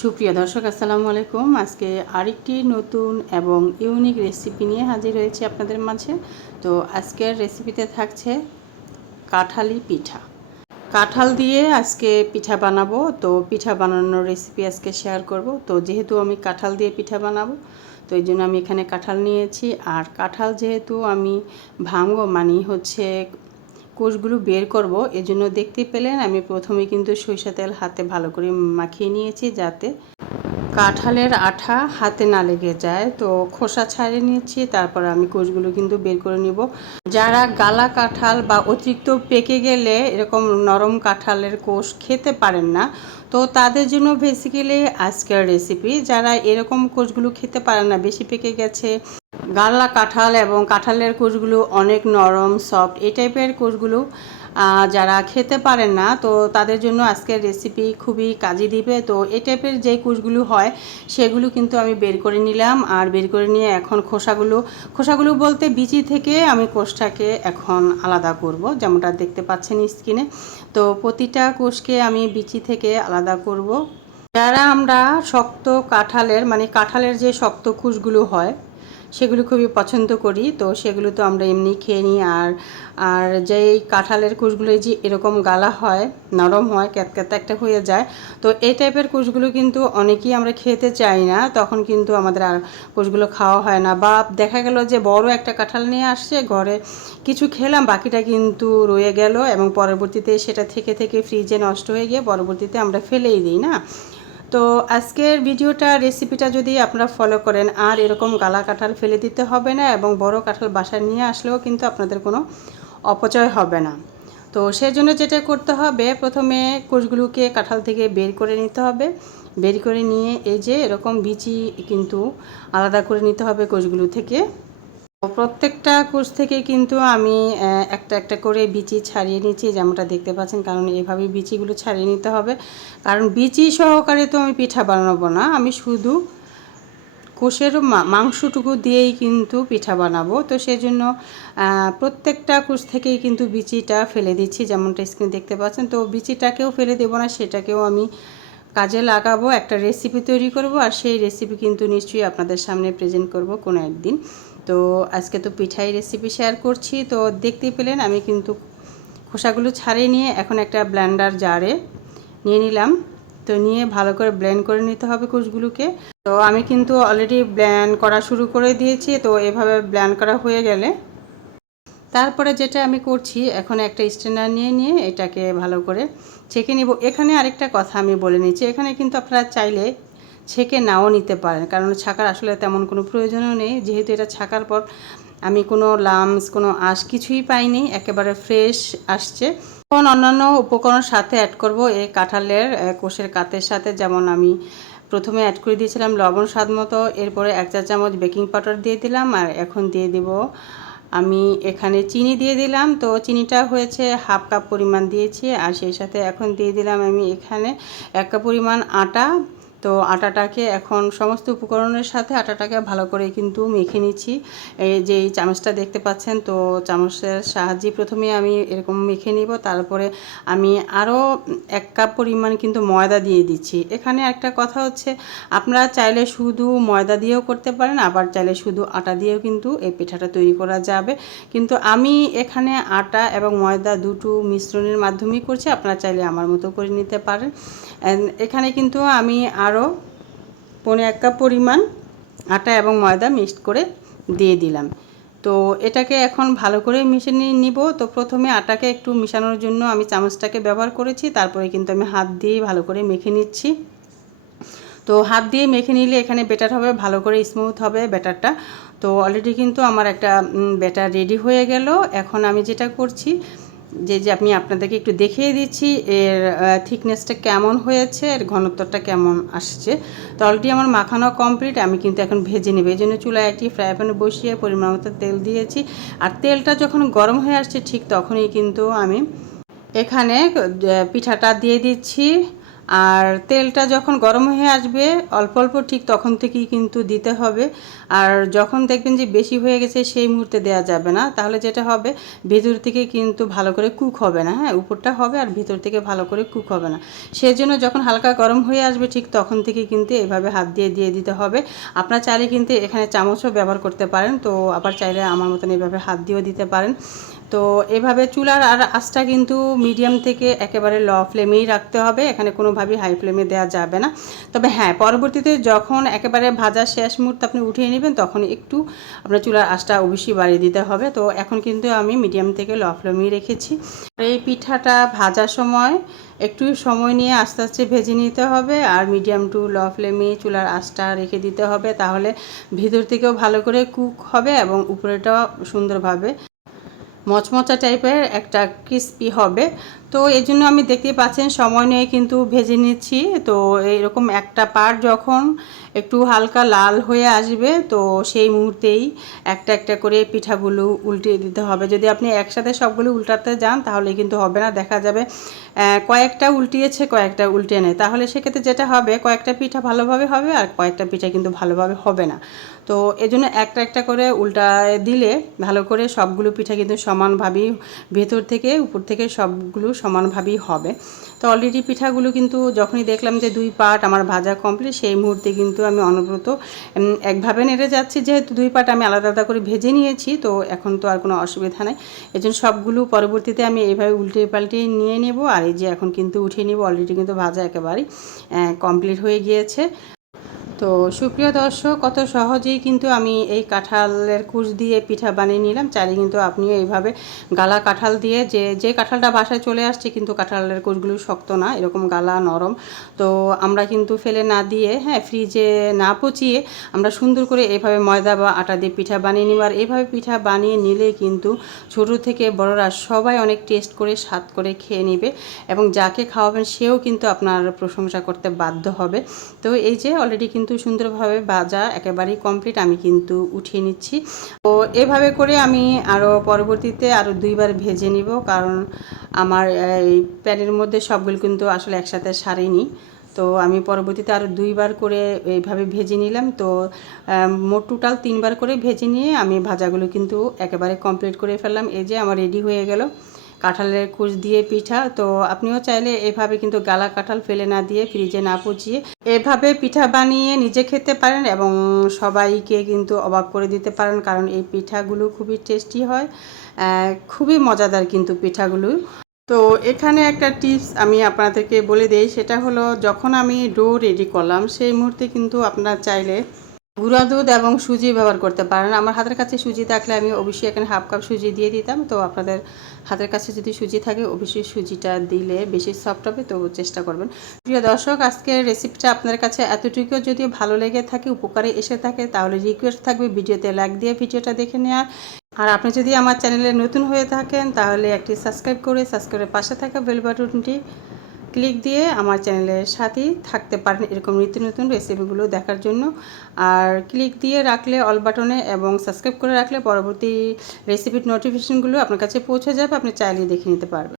সুপ্রিয় দর্শক, আসসালামু আলাইকুম। আজকে আরেকটি নতুন এবং ইউনিক রেসিপি নিয়ে হাজির হয়েছি আপনাদের মাঝে। তো আজকের রেসিপিতে থাকছে কাঁঠালি পিঠা। কাঁঠাল দিয়ে আজকে পিঠা বানাবো। তো পিঠা বানানোর রেসিপি আজকে শেয়ার করব। তো যেহেতু আমি কাঁঠাল দিয়ে পিঠা বানাবো, তো এই জন্য আমি এখানে কাঁঠাল নিয়েছি। আর কাঁঠাল যেহেতু আমি ভাঙবো মানে হচ্ছে কোষগুলো বের করব, এজন্য দেখতে পেলেন আমি প্রথমে কিন্তু সরিষা তেল হাতে ভালো করে মাখিয়ে নিয়েছি যাতে কাঁঠালের আঠা হাতে না লেগে যায়, তো খোসা ছাড়িয়ে নিয়েছি তারপর আমি কোষগুলো কিন্তু বের করে নিব। যারা গালা কাঁঠাল বা অতিরিক্ত পেকে গেলে এরকম নরম কাঁঠালের কোষ খেতে পারেন না, তো তাদের জন্য বেসিক্যালি আজকের রেসিপি যারা এরকম কোষগুলো খেতে পারেন না, বেশি পেকে গেছে গাল্লা কাঁঠাল এবং কাঁঠালের কোষগুলো অনেক নরম সফট এই টাইপের কোষগুলো যারা খেতে পারেন না, তো তাদের জন্য আজকের রেসিপি খুবই কাজে দিবে। তো এই টাইপের যে কোষগুলো হয়, সেগুলো কিন্তু আমি বের করে নিলাম। আর বের করে নিয়ে এখন খোসাগুলো খোসাগুলো বলতে বিচি থেকে আমি কোষটাকে এখন আলাদা করব, যেমনটা দেখতে পাচ্ছেন স্কিনে তো প্রতিটা কোষকে আমি বিচি থেকে আলাদা করব। যারা আমরা শক্ত কাঁঠালের মানে কাঁঠালের যে শক্ত কুশগুলো হয় সেগুলো খুবই পছন্দ করি। তো সেগুলো তো আমরা এমনি খেয়ে নিই। আর আর যেই কাঁঠালের কুশগুলো যে এরকম গালা হয়, নরম হয়, ক্যাতক্যাত একটা হয়ে যায়, তো এই টাইপের কুশগুলো কিন্তু অনেকেই আমরা খেতে চাই না। তখন কিন্তু আমাদের আর কুশগুলো খাওয়া হয় না। বা দেখা গেল যে বড় একটা কাঁঠাল নিয়ে আসছে, ঘরে কিছু খেলাম, বাকিটা কিন্তু রয়ে গেল এবং পরবর্তীতে সেটা থেকে থেকে ফ্রিজে নষ্ট হয়ে গিয়ে পরবর্তীতে আমরা ফেলেই দিই, না? তো আজকের ভিডিওটা রেসিপিটা যদি আপনারা ফলো করেন, আর এরকম গালা কাঁঠাল ফেলে দিতে হবে না এবং বড় কাঁঠাল বাসায় নিয়ে আসলেও কিন্তু আপনাদের কোনো অপচয় হবে না। তো সেজন্য যেটা করতে হবে, প্রথমে কোষগুলোকে কাঁঠাল থেকে বের করে নিতে হবে। বের করে নিয়ে এই যে এরকম বিচি কিন্তু আলাদা করে নিতে হবে কোষগুলো থেকে। প্রত্যেকটা কোর্স থেকে কিন্তু আমি একটা একটা করে বিচি ছাড়িয়ে নিচ্ছি যেমনটা দেখতে পাচ্ছেন, কারণ এভাবে বিচিগুলো ছাড়িয়ে নিতে হবে। কারণ বিচি সহকারে তো আমি পিঠা বানাবো না, আমি শুধু কোষের মাংসটুকু দিয়েই কিন্তু পিঠা বানাবো। তো সেজন্য প্রত্যেকটা কোষ থেকেই কিন্তু বিচিটা ফেলে দিচ্ছি, যেমনটা স্ক্রিন দেখতে পাচ্ছেন। তো বিচিটাকেও ফেলে দেবো না, সেটাকেও আমি কাজে লাগাবো, একটা রেসিপি তৈরি করব, আর সেই রেসিপি কিন্তু নিশ্চয়ই আপনাদের সামনে প্রেজেন্ট করব কোনো একদিন। তো আজকে তো পিঠাই রেসিপি শেয়ার করছি। তো দেখতেই পেলেন, আমি কিন্তু খোসাগুলো ছাড়িয়ে নিয়ে এখন একটা ব্ল্যান্ডার জারে নিয়ে নিলাম। তো নিয়ে ভালো করে ব্লেন্ড করে নিতে হবে কোষগুলোকে তো আমি কিন্তু অলরেডি ব্ল্যান্ড করা শুরু করে দিয়েছি, তো এভাবে ব্ল্যান্ড করা হয়ে গেলে তারপরে যেটা আমি করছি, এখন একটা স্ট্যান্ডার নিয়ে নিয়ে এটাকে ভালো করে ছেঁকে নিব। এখানে আরেকটা কথা আমি বলে নিচ্ছি, এখানে কিন্তু আপনারা চাইলে ছেঁকে নাও নিতে পারেন, কারণ ছাকার আসলে তেমন কোনো প্রয়োজনও নেই। যেহেতু এটা ছাকার পর আমি কোনো লামস, কোনো আঁশ কিছুই পাইনি, একেবারে ফ্রেশ আসছে। এখন অন্যান্য উপকরণ সাথে অ্যাড করব এই কাঁঠালের কোষের কাতের সাথে। যেমন আমি প্রথমে অ্যাড করে দিয়েছিলাম লবণ স্বাদ মতো, এরপরে এক চা চামচ বেকিং পাউডার দিয়ে দিলাম, আর এখন দিয়ে দিব আমি এখানে চিনি দিয়ে দিলাম। তো চিনিটা হয়েছে হাফ কাপ পরিমাণ দিয়েছি, আর সেই সাথে এখন দিয়ে দিলাম আমি এখানে এক কাপ পরিমাণ আটা তো আটাটাকে এখন সমস্ত উপকরণের সাথে আটাটাকে ভালো করে কিন্তু মেখে নিচ্ছি। এই যে এই চামচটা দেখতে পাচ্ছেন, তো চামচের সাহায্যে প্রথমে আমি এরকম মেখে নিব, তারপরে আমি আরও এক কাপ পরিমাণ কিন্তু ময়দা দিয়ে দিচ্ছি। এখানে একটা কথা হচ্ছে, আপনারা চাইলে শুধু ময়দা দিয়েও করতে পারেন, আবার চাইলে শুধু আটা দিয়েও কিন্তু এই পিঠাটা তৈরি করা যাবে। কিন্তু আমি এখানে আটা এবং ময়দা দুটো মিশ্রণের মাধ্যমেই করছি, আপনারা চাইলে আমার মতো করে নিতে পারেন। এখানে কিন্তু আমি আরও পনে এক কাপ পরিমাণ আটা এবং ময়দা মিক্সড করে দিয়ে দিলাম। তো এটাকে এখন ভালো করে মিশে নিব। তো প্রথমে আটাকে একটু মিশানোর জন্য আমি চামচটাকে ব্যবহার করেছি। তারপরে কিন্তু আমি হাত দিয়ে ভালো করে মেখে নিচ্ছি। তো হাত দিয়ে মেখে নিলে এখানে বেটার হবে, ভালো করে স্মুথ হবে ব্যাটারটা। তো অলরেডি কিন্তু আমার একটা ব্যাটার রেডি হয়ে গেল। এখন আমি যেটা করছি যে যে আমি আপনাদেরকে একটু দেখিয়ে দিচ্ছি, এর থিকনেসটা কেমন হয়েছে, এর ঘনত্বটা কেমন আসছে। তো অলরেডি আমার মাখানো কমপ্লিট আমি কিন্তু এখন ভেজে নেব। এই জন্য চুলায় একটি ফ্রাই প্যানে বসিয়ে পরিমাণ মতো তেল দিয়েছি। আর তেলটা যখন গরম হয়ে আসছে ঠিক তখনই কিন্তু আমি এখানে পিঠাটা দিয়ে দিচ্ছি। আর তেলটা যখন গরম হয়ে আসবে, অল্প অল্প ঠিক তখন থেকেই কিন্তু দিতে হবে। আর যখন দেখবেন যে বেশি হয়ে গেছে, সেই মুহূর্তে দেওয়া যাবে না। তাহলে যেটা হবে, ভেতর থেকে কিন্তু ভালো করে কুক হবে না হ্যাঁ? উপরটা হবে আর ভেতর থেকে ভালো করে কুক হবে না। সেই জন্য যখন হালকা গরম হয়ে আসবে, ঠিক তখন থেকে কিন্তু এভাবে হাত দিয়ে দিয়ে দিতে হবে। আপনার চাইলে কিন্তু এখানে চামচও ব্যবহার করতে পারেন। তো আবার চাইলে আমার মতন এভাবে হাত দিয়েও দিতে পারেন। তো এভাবে চুলার আর আঁচটা কিন্তু মিডিয়াম থেকে একেবারে ল ফ্লেমেই রাখতে হবে। এখানে কোনোভাবেই হাই ফ্লেমে দেওয়া যাবে না। তবে হ্যাঁ পরবর্তীতে যখন একেবারে ভাজা শেষ মুহূর্তে আপনি উঠিয়ে নেবেন, তখন একটু আপনার চুলার আঁচটা অবশ্যই বাড়িয়ে দিতে হবে। তো এখন কিন্তু আমি মিডিয়াম থেকে ল ফ্লেমেই রেখেছি। এই পিঠাটা ভাজার সময় একটু সময় নিয়ে আস্তে আস্তে ভেজে নিতে হবে আর মিডিয়াম টু ল ফ্লেমে চুলার আঁচটা রেখে দিতে হবে। তাহলে ভিতর থেকেও ভালো করে কুক হবে এবং উপরেটাও সুন্দরভাবে মচমচা টাইপের একটা ক্রিস্পি হবে। তো এই জন্য আমি দেখতে পাচ্ছেন, সময় নিয়ে কিন্তু ভেজে নিচ্ছি। তো এরকম একটা পার্ট যখন একটু হালকা লাল হয়ে আসবে, তো সেই মুহূর্তেই একটা একটা করে পিঠাগুলো উল্টিয়ে দিতে হবে। যদি আপনি একসাথে সবগুলো উল্টাতে যান, তাহলে কিন্তু হবে না, দেখা যাবে কয়েকটা উল্টিয়েছে, কয়েকটা উল্টে নেয় তাহলে সেক্ষেত্রে যেটা হবে, কয়েকটা পিঠা ভালোভাবে হবে আর কয়েকটা পিঠা কিন্তু ভালোভাবে হবে না। তো এজন্য একটা একটা করে উল্টা দিলে ভালো করে সবগুলো পিঠা কিন্তু সমানভাবেই ভেতর থেকে, উপর থেকে সবগুলো সমানভাবেই হবে। তো অলরেডি পিঠাগুলো কিন্তু যখনই দেখলাম যে দুই পার্ট আমার ভাজা কমপ্লিট সেই মুহূর্তে কিন্তু আমি অনব্রত একভাবে নেড়ে যাচ্ছি। যেহেতু দুই পার্ট আমি আলাদা আলাদা করে ভেজে নিয়েছি, তো এখন তো আর কোনো অসুবিধা নেই। এই জন্য সবগুলো পরবর্তীতে আমি এইভাবে উল্টে পাল্টে নিয়ে নেব। আর এই যে এখন কিন্তু উঠিয়ে নেব অলরেডি কিন্তু ভাজা একেবারেই কমপ্লিট হয়ে গিয়েছে। তো সুপ্রিয় দর্শক, কত সহজেই কিন্তু আমি এই কাঁঠালের কুচ দিয়ে পিঠা বানিয়ে নিলাম। চাইলে কিন্তু আপনিও এইভাবে গালা কাঁঠাল দিয়ে যে যে কাঁঠালটা বাসায় চলে আসছে কিন্তু কাঁঠালের কুচগুলো শক্ত না, এরকম গালা নরম। তো আমরা কিন্তু ফেলে না দিয়ে হ্যাঁ ফ্রিজে না পচিয়ে আমরা সুন্দর করে এইভাবে ময়দা বা আটা দিয়ে পিঠা বানিয়ে নিব আর এইভাবে পিঠা বানিয়ে নিলে কিন্তু ছোট থেকে বড়রা সবাই অনেক টেস্ট করে, স্বাদ করে খেয়ে নেবে এবং যাকে খাওয়াবেন সেও কিন্তু আপনার প্রশংসা করতে বাধ্য হবে। তো এই যে অলরেডি কিন্তু কিন্তু সুন্দরভাবে ভাজা একেবারেই কমপ্লিট আমি কিন্তু উঠিয়ে নিচ্ছি। তো এভাবে করে আমি আরও পরবর্তীতে আরও দুইবার ভেজে নিব কারণ আমার এই প্যানের মধ্যে সবগুলো কিন্তু আসলে একসাথে সারেনি। তো আমি পরবর্তীতে আরও দুইবার করে এইভাবে ভেজে নিলাম। তো মোট টোটাল তিনবার করে ভেজে নিয়ে আমি ভাজাগুলো কিন্তু একেবারে কমপ্লিট করে ফেললাম। এই যে আমার রেডি হয়ে গেল। কাঁঠালের কুচ দিয়ে পিঠা। তো আপনিও চাইলে এভাবে কিন্তু গালা কাঁঠাল ফেলে না দিয়ে ফ্রিজে না পচিয়ে এভাবে পিঠা বানিয়ে নিজে খেতে পারেন এবং সবাইকে কিন্তু অবাক করে দিতে পারেন কারণ এই পিঠাগুলো খুবই টেস্টি হয় খুবই মজাদার কিন্তু পিঠাগুলো। তো এখানে একটা টিপস আমি আপনাদেরকে বলে দিই, সেটা হলো যখন আমি ডো রেডি করলাম, সেই মুহূর্তে কিন্তু আপনার চাইলে গুঁড়া দুধ এবং সুজি ব্যবহার করতে পারেন। আমার হাতের কাছে সুজি থাকলে আমি অবশ্যই এখানে হাফ কাপ সুজি দিয়ে দিতাম। তো আপনাদের হাতের কাছে যদি সুজি থাকে, অবশ্যই সুজিটা দিলে বেশি সফট হবে, তো চেষ্টা করবেন। প্রিয় দর্শক, আজকের রেসিপিটা আপনার কাছে এতটুকু যদি ভালো লেগে থাকে, উপকারে এসে থাকে, তাহলে রিকোয়েস্ট থাকবে ভিডিওতে লাইক দিয়ে ভিডিওটা দেখে নেওয়ার। আর আপনি যদি আমার চ্যানেলে নতুন হয়ে থাকেন, তাহলে একটি সাবস্ক্রাইব করে সাবস্ক্রাইবের পাশে থাকা বেল বাটনটি ক্লিক দিয়ে আমার চ্যানেলের সাথেই থাকতে পারেন এরকম নিত্য নতুন রেসিপিগুলো দেখার জন্য। আর ক্লিক দিয়ে রাখলে অল বাটনে এবং সাবস্ক্রাইব করে রাখলে পরবর্তী রেসিপির নোটিফিকেশনগুলো আপনার কাছে পৌঁছে যাবে, আপনি চাইলে দেখে নিতে পারবেন।